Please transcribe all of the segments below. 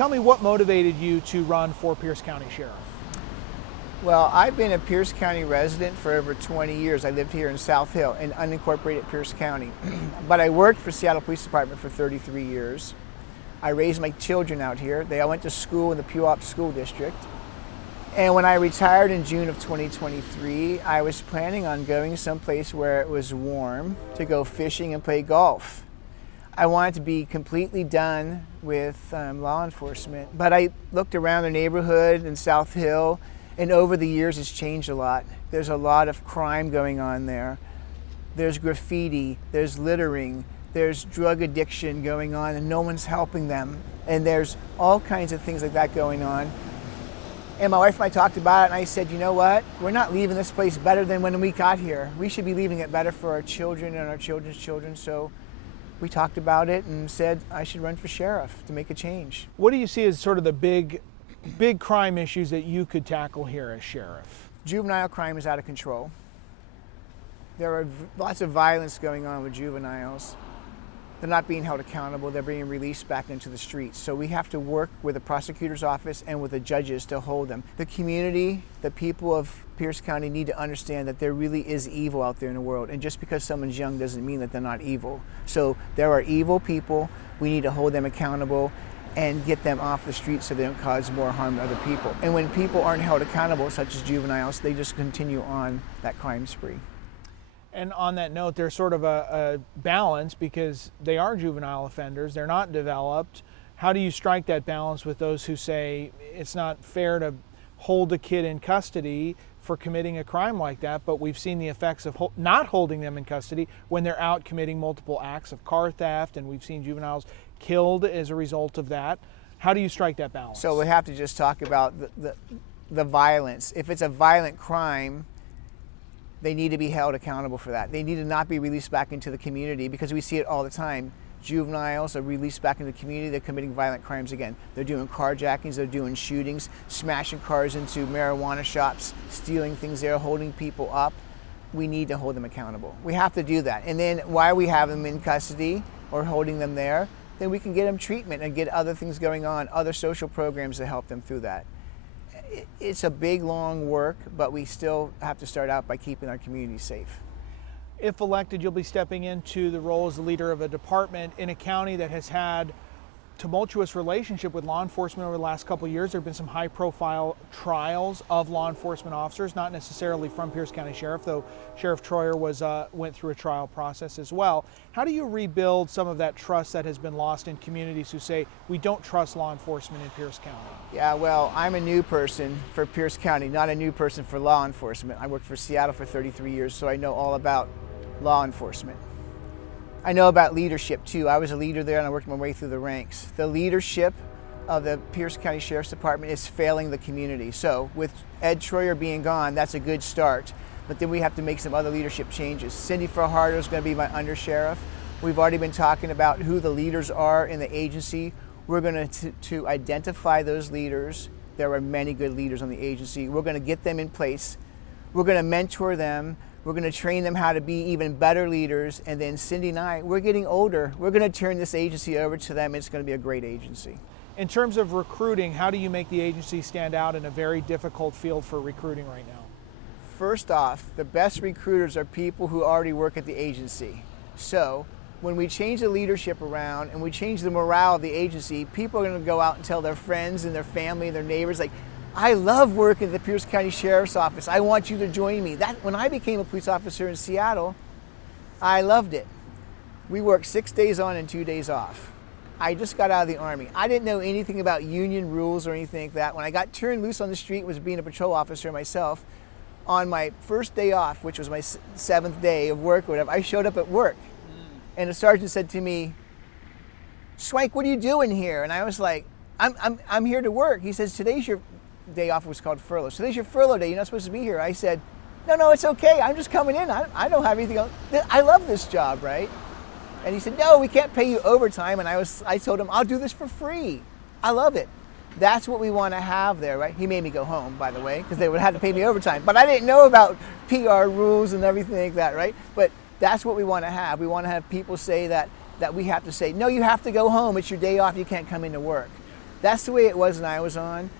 tell me what motivated you to run for Pierce County Sheriff? Well, I've been a Pierce County resident for over 20 years. I lived here in South Hill in unincorporated Pierce County. But I worked for Seattle Police Department for 33 years. I raised my children out here. They all went to school in the Puyallup School District. And when I retired in June of 2023, I was planning on going someplace where it was warm to go fishing and play golf. I wanted to be completely done with law enforcement. But I looked around the neighborhood in South Hill, and over the years it's changed a lot. There's a lot of crime going on there. There's graffiti, there's littering, there's drug addiction going on, and no one's helping them. And there's all kinds of things like that going on. And my wife and I talked about it, and I said, you know what? We're not leaving this place better than when we got here. We should be leaving it better for our children and our children's children. So we talked about it and said I should run for sheriff to make a change. What do you see as sort of the big crime issues that you could tackle here as sheriff? Juvenile crime is out of control. There are lots of violence going on with juveniles. They're not being held accountable. They're being released back into the streets. So we have to work with the prosecutor's office and with the judges to hold them. The community, the people of Pierce County need to understand that there really is evil out there in the world. And just because someone's young doesn't mean that they're not evil. So there are evil people. We need to hold them accountable and get them off the streets so they don't cause more harm to other people. And when people aren't held accountable, such as juveniles, they just continue on that crime spree. And on that note, there's sort of a balance because they are juvenile offenders, they're not developed. How do you strike that balance with those who say it's not fair to hold a kid in custody for committing a crime like that, but we've seen the effects of not holding them in custody when they're out committing multiple acts of car theft, and we've seen juveniles killed as a result of that. How do you strike that balance? So we have to just talk about the violence. If it's a violent crime, they need to be held accountable for that. They need to not be released back into the community because we see it all the time. Juveniles are released back into the community, they're committing violent crimes again. They're doing carjackings, they're doing shootings, smashing cars into marijuana shops, stealing things there, holding people up. We need to hold them accountable. We have to do that. And then while we have them in custody or holding them there, then we can get them treatment and get other things going on, other social programs to help them through that. It's a big, long work, but we still have to start out by keeping our community safe. If elected, you'll be stepping into the role as the leader of a department in a county that has had tumultuous relationship with law enforcement over the last couple of years. There have been some high-profile trials of law enforcement officers, not necessarily from Pierce County Sheriff, though Sheriff Troyer went through a trial process as well. How do you rebuild some of that trust that has been lost in communities who say, we don't trust law enforcement in Pierce County? Yeah, well, I'm a new person for Pierce County, not a new person for law enforcement. I worked for Seattle for 33 years, so I know all about law enforcement. I know about leadership too. I was a leader there and I worked my way through the ranks. The leadership of the Pierce County Sheriff's Department is failing the community. So with Ed Troyer being gone, that's a good start. But then we have to make some other leadership changes. Cindy Fajardo is going to be my undersheriff. We've already been talking about who the leaders are in the agency. We're going to identify those leaders. There are many good leaders on the agency. We're going to get them in place. We're going to mentor them. We're going to train them how to be even better leaders. And then Cindy and I, we're getting older. We're going to turn this agency over to them. It's going to be a great agency. In terms of recruiting, how do you make the agency stand out in a very difficult field for recruiting right now? First off, the best recruiters are people who already work at the agency. So when we change the leadership around and we change the morale of the agency, people are going to go out and tell their friends and their family and their neighbors, like, I love working at the Pierce County Sheriff's Office. I want you to join me. When I became a police officer in Seattle, I loved it. We worked 6 days on and 2 days off. I just got out of the Army. I didn't know anything about union rules or anything like that. When I got turned loose on the street, was being a patrol officer myself, on my first day off, which was my 7th day of work or whatever, I showed up at work. And the sergeant said to me, Swank, what are you doing here? And I was like, I'm here to work. He says, today's your day off. Was called furlough. So today's your furlough day. You're not supposed to be here. I said, no, it's okay. I'm just coming in. I don't have anything else. I love this job, right? And he said, no, we can't pay you overtime. And I told him, I'll do this for free. I love it. That's what we want to have there, right? He made me go home, by the way, because they would have to pay me overtime. But I didn't know about PR rules and everything like that, right? But that's what we want to have. We want to have people say that we have to say, no, you have to go home. It's your day off. You can't come into work. That's the way it was when I was on,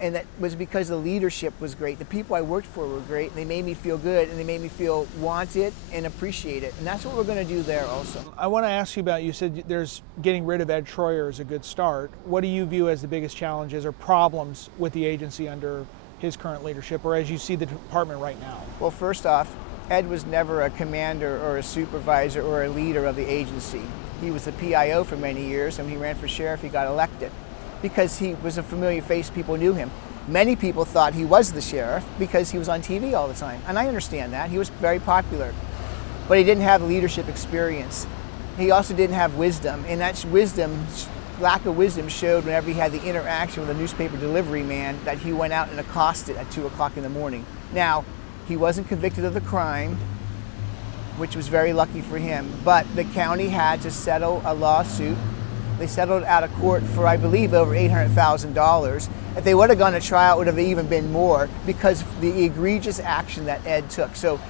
and that was because the leadership was great. The people I worked for were great, and they made me feel good, and they made me feel wanted and appreciate it. And that's what we're going to do there also. I want to ask you about, you said there's getting rid of Ed Troyer is a good start. What do you view as the biggest challenges or problems with the agency under his current leadership, or as you see the department right now? Well, first off, Ed was never a commander or a supervisor or a leader of the agency. He was the PIO for many years, and when he ran for sheriff, he got elected because he was a familiar face. People knew him. Many people thought he was the sheriff because he was on TV all the time, and I understand that. He was very popular, but he didn't have leadership experience. He also didn't have wisdom, and that lack of wisdom showed whenever he had the interaction with a newspaper delivery man that he went out and accosted at 2 o'clock in the morning. Now, he wasn't convicted of the crime, which was very lucky for him, but the county had to settle a lawsuit. They settled out of court for, I believe, over $800,000. If they would have gone to trial, it would have even been more because of the egregious action that Ed took. So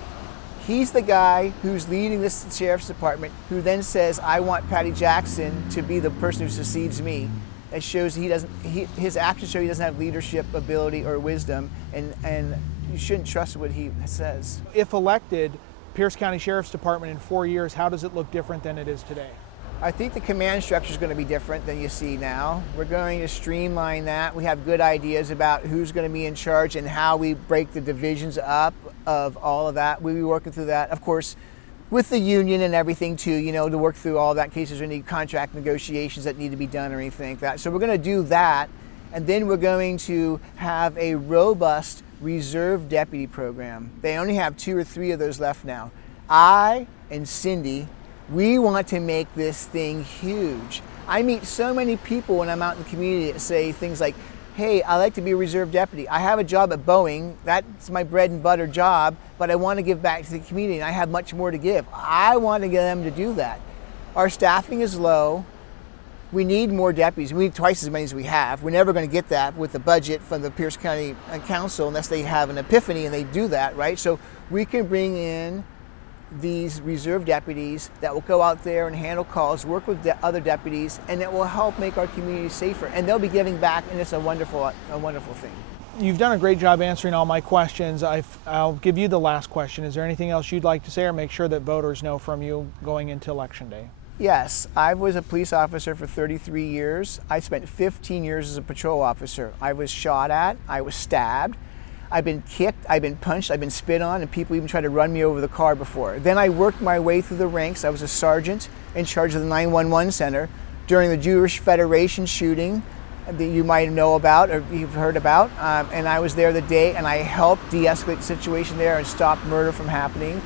he's the guy who's leading this sheriff's department who then says, I want Patty Jackson to be the person who succeeds me. It shows his actions show he doesn't have leadership ability or wisdom, and you shouldn't trust what he says. If elected, Pierce County Sheriff's Department in 4 years, how does it look different than it is today? I think the command structure is going to be different than you see now. We're going to streamline that. We have good ideas about who's going to be in charge and how we break the divisions up of all of that. We'll be working through that, of course, with the union and everything too, to work through all that cases or any contract negotiations that need to be done or anything like that. So we're going to do that, and then we're going to have a robust reserve deputy program. They only have 2 or 3 of those left now. I and Cindy, we want to make this thing huge. I meet so many people when I'm out in the community that say things like, hey, I like to be a reserve deputy. I have a job at Boeing. That's my bread and butter job, but I want to give back to the community and I have much more to give. I want to get them to do that. Our staffing is low. We need more deputies. We need twice as many as we have. We're never going to get that with the budget from the Pierce County Council unless they have an epiphany and they do that, right? So we can bring in these reserve deputies that will go out there and handle calls, work with other deputies, and it will help make our community safer. And they'll be giving back, and it's a wonderful thing. You've done a great job answering all my questions. I'll give you the last question. Is there anything else you'd like to say or make sure that voters know from you going into Election Day? Yes, I was a police officer for 33 years. I spent 15 years as a patrol officer. I was shot at, I was stabbed, I've been kicked, I've been punched, I've been spit on, and people even tried to run me over the car before. Then I worked my way through the ranks. I was a sergeant in charge of the 911 center during the Jewish Federation shooting that you might know about or you've heard about. And I was there the day, and I helped de-escalate the situation there and stop murder from happening.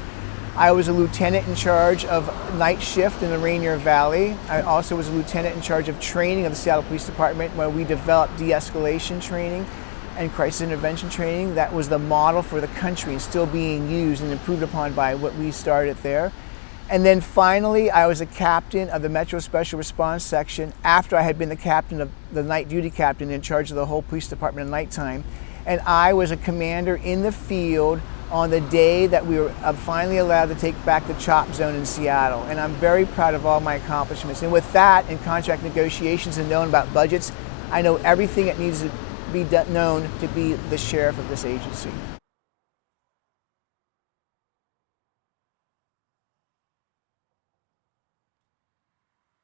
I was a lieutenant in charge of night shift in the Rainier Valley. I also was a lieutenant in charge of training of the Seattle Police Department, where we developed de-escalation training and crisis intervention training. That was the model for the country and still being used and improved upon by what we started there. And then finally, I was a captain of the Metro Special Response Section after I had been the captain of the night duty captain in charge of the whole police department at nighttime. And I was a commander in the field on the day that we were finally allowed to take back the CHOP zone in Seattle. And I'm very proud of all my accomplishments. And with that, in contract negotiations and knowing about budgets, I know everything that needs to be known to be the sheriff of this agency.